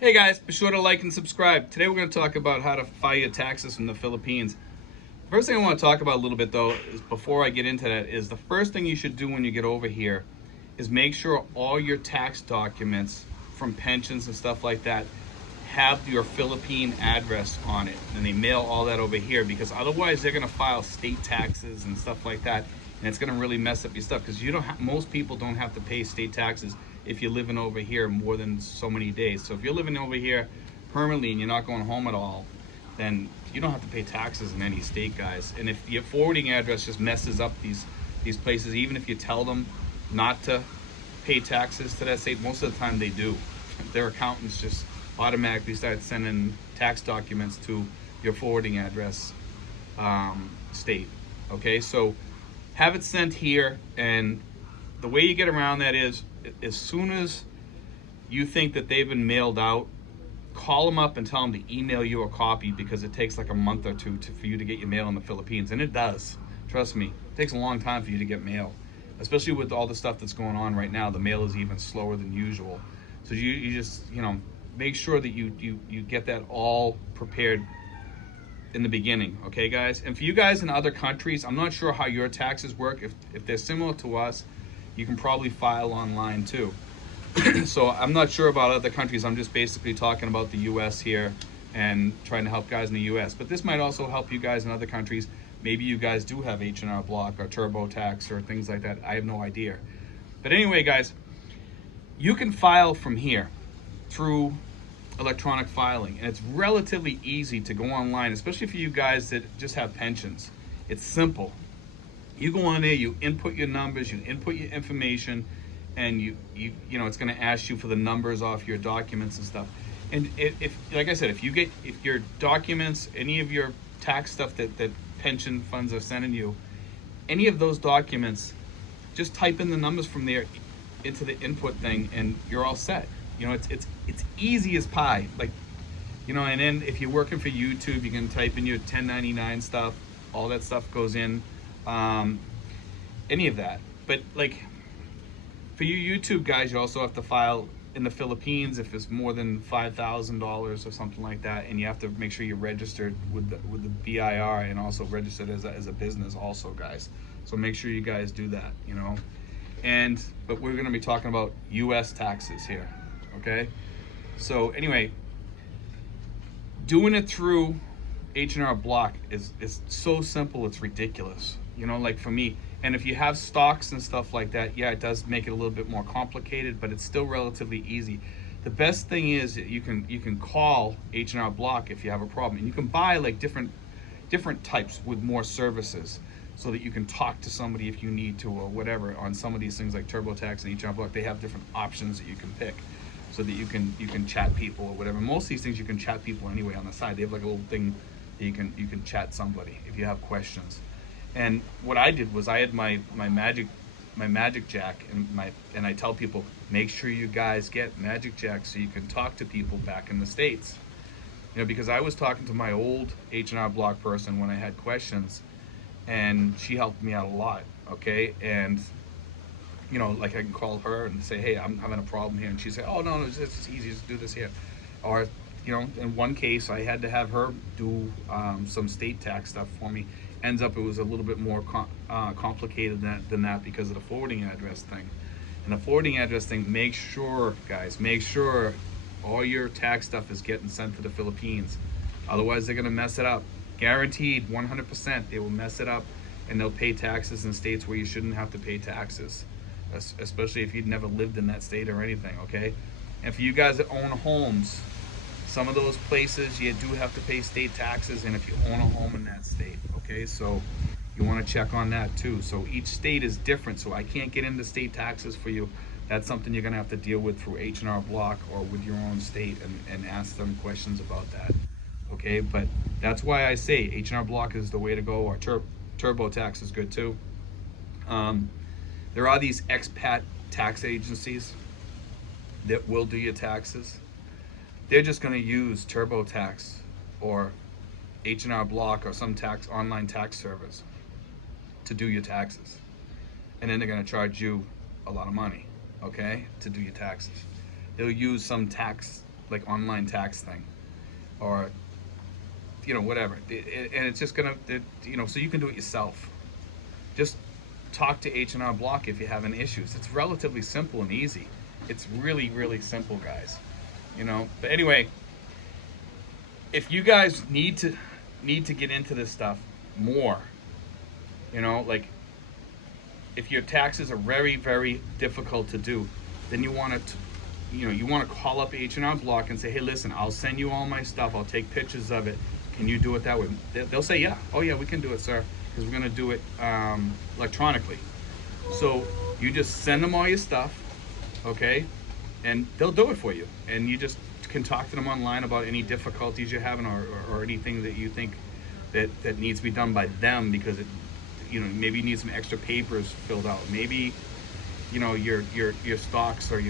Hey guys, be sure to like and subscribe. Today we're going to talk about how to file your taxes from the Philippines. First thing I want to talk about a little bit though, is before I get into that, is the first thing you should do when you get over here is make sure all your tax documents from pensions and stuff like that have your Philippine address on it. And they mail all that over here, because otherwise they're going to file state taxes and stuff like that. And it's going to really mess up your stuff, because most people don't have to pay state taxes if you're living over here more than so many days. So if you're living over here permanently and you're not going home at all, then you don't have to pay taxes in any state, guys. And if your forwarding address just messes up these places, even if you tell them not to pay taxes to that state, most of the time they do. Their accountants just automatically start sending tax documents to your forwarding address state. Okay, so have it sent here, and the way you get around that is, as soon as you think that they've been mailed out, call them up and tell them to email you a copy, because it takes like a month or two for you to get your mail in the Philippines. And it does, trust me, it takes a long time for you to get mail, especially with all the stuff that's going on right now. The mail is even slower than usual. So you just, make sure that you get that all prepared in the beginning, okay guys? And for you guys in other countries, I'm not sure how your taxes work. If they're similar to us, you can probably file online too. So I'm not sure about other countries. I'm just basically talking about the US here and trying to help guys in the US. But this might also help you guys in other countries. Maybe you guys do have H&R Block or TurboTax or things like that. I have no idea. But anyway, guys, you can file from here through electronic filing, and it's relatively easy to go online, especially for you guys that just have pensions. It's simple. You go on there, you input your numbers, you input your information, and you it's going to ask you for the numbers off your documents and stuff. And if like I said, if your documents, any of your tax stuff that pension funds are sending you, any of those documents, just type in the numbers from there into the input thing, and you're all set. It's easy as pie. And then if you're working for YouTube, you can type in your 1099 stuff. All that stuff goes in. Any of that. But for you YouTube guys, you also have to file in the Philippines if it's more than $5,000 or something like that, and you have to make sure you're registered with the BIR, and also registered as a business also, guys. So make sure you guys do that. But we're going to be talking about US taxes here. Okay, so anyway, doing it through H&R Block is so simple, it's ridiculous. Like for me, and if you have stocks and stuff like that, yeah, it does make it a little bit more complicated, but it's still relatively easy. The best thing is that you can call H&R Block if you have a problem, and you can buy like different types with more services, so that you can talk to somebody if you need to, or whatever. On some of these things like TurboTax and H&R Block, they have different options that you can pick, so that you can chat people or whatever. Most of these things you can chat people anyway on the side. They have like a little thing that you can chat somebody if you have questions. And what I did was I had my Magic Jack, and I tell people, make sure you guys get Magic Jack so you can talk to people back in the States. Because I was talking to my old H&R Block person when I had questions, and she helped me out a lot. Okay, and I can call her and say, hey, I'm having a problem here, and she said, oh no, it's easy, just do this here. Or in one case I had to have her do some state tax stuff for me. Ends up it was a little bit more complicated than that, because of the forwarding address thing. And the forwarding address thing, make sure all your tax stuff is getting sent to the Philippines. Otherwise they're gonna mess it up. Guaranteed, 100%, they will mess it up, and they'll pay taxes in states where you shouldn't have to pay taxes, especially if you'd never lived in that state or anything. Okay, and for you guys that own homes, some of those places you do have to pay state taxes, and if you own a home in that state. Okay, so you want to check on that too. So each state is different, so I can't get into state taxes for you. That's something you're gonna have to deal with through H&R Block or with your own state, and ask them questions about that. Okay, but that's why I say H&R Block is the way to go, or TurboTax is good too. There are these expat tax agencies that will do your taxes. They're just going to use TurboTax or H&R Block or some online tax service to do your taxes, and then they're going to charge you a lot of money, okay, to do your taxes. They'll use some tax like online tax thing, or whatever. And it's just gonna, so you can do it yourself. Just talk to H&R Block if you're having issues. It's relatively simple and easy. It's really, really simple, guys. But anyway, if you guys need to get into this stuff more, like if your taxes are very, very difficult to do, then you want to call up H&R Block and say, hey, listen, I'll send you all my stuff. I'll take pictures of it. Can you do it that way? They'll say, yeah. Oh, yeah, we can do it, sir, because we're going to do it electronically. So you just send them all your stuff, okay? And they'll do it for you. And you just can talk to them online about any difficulties you're having, or anything that you think that needs to be done by them, because maybe you need some extra papers filled out. Maybe your stocks or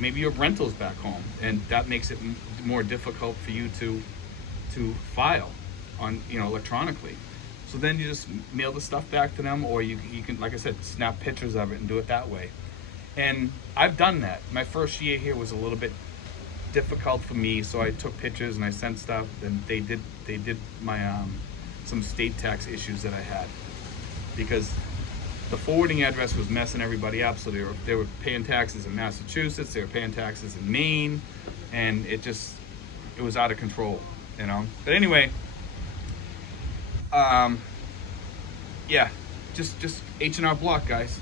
maybe your rentals back home, and that makes it more difficult for you to file on electronically. So then you just mail the stuff back to them, or you can, like I said, snap pictures of it and do it that way. And I've done that. My first year here was a little bit difficult for me, so I took pictures and I sent stuff, and they did my some state tax issues that I had, because the forwarding address was messing everybody up. So they were paying taxes in Massachusetts, they were paying taxes in Maine, and it was out of control, But anyway, yeah, just H&R Block, guys.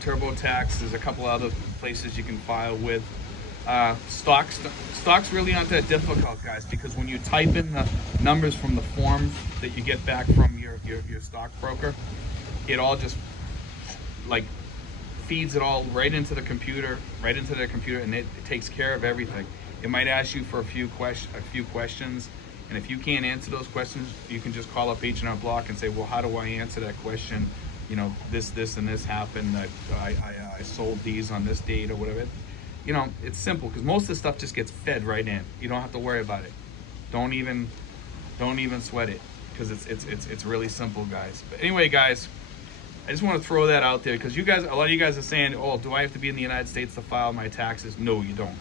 TurboTax. There's a couple other places you can file with. Stocks really aren't that difficult, guys, because when you type in the numbers from the forms that you get back from your stockbroker, it all just like feeds it all right into their computer, and it takes care of everything. It might ask you for a few questions, and if you can't answer those questions, you can just call up H&R Block and say, well, how do I answer that question? This and this happened. I sold these on this date or whatever. It's simple, because most of the stuff just gets fed right in. You don't have to worry about it. Don't even sweat it, because it's really simple, guys. But anyway, guys, I just want to throw that out there, because a lot of you guys are saying, oh, do I have to be in the United States to file my taxes? No, you don't.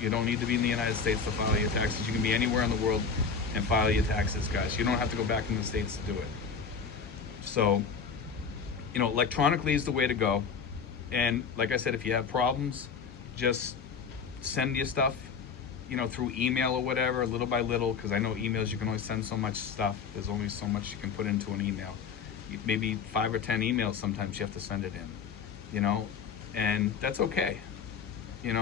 You don't need to be in the United States to file your taxes. You can be anywhere in the world and file your taxes, guys. You don't have to go back in the States to do it. So, electronically is the way to go. And like I said, if you have problems, just send your stuff, through email or whatever, little by little, because I know emails, you can only send so much stuff. There's only so much you can put into an email. Maybe 5 or 10 emails sometimes you have to send it in, and that's okay, and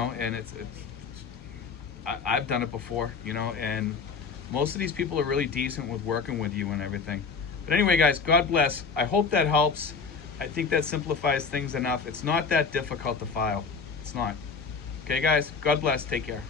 I've done it before, and most of these people are really decent with working with you and everything. But anyway, guys, God bless. I hope that helps. I think that simplifies things enough. It's not that difficult to file. It's not. Okay, guys, God bless. Take care.